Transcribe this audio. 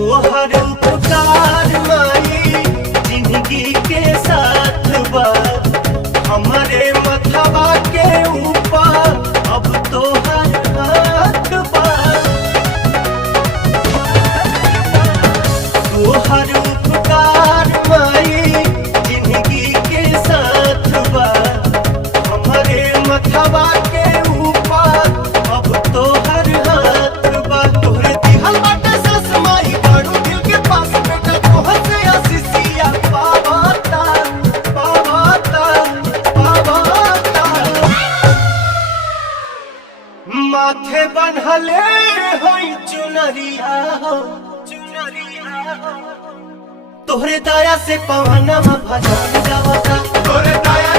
तोहर उपकार माई जिंदगी के साथ बा हमारे मथवा के ऊपर अब तोहर हाथ बा। तोहर उपकार माई जिंदगी के साथ बा हमारे मथवा के ऊपर अब तोहर हाथ बा। तोहरे दिहल बाटे सस माई बाड़ू दिल के पास बेटा तोहर से आशीषिया पावता पावता पावता। माथे बन्हले होई चुनरिया हो चुनरिया हो तोहरे दया से पवनवा भजन गावता तोहरे दया